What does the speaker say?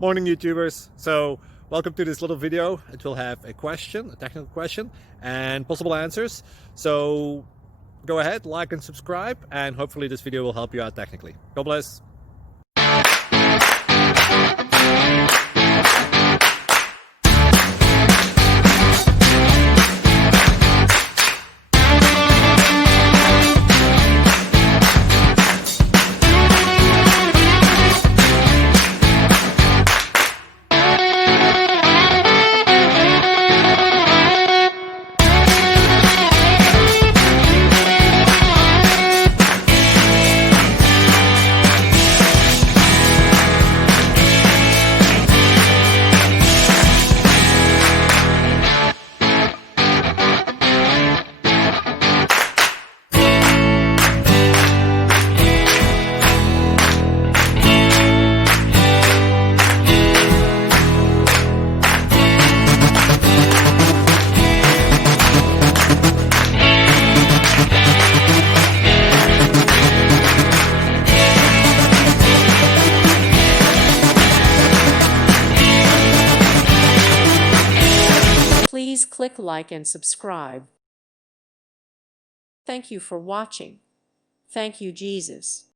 Morning YouTubers. So welcome to this little video. It will have a question, a technical question, and possible answers. So go ahead, like and subscribe, and hopefully this video will help you out technically. God bless. Please click like and subscribe. Thank you for watching. Thank you, Jesus.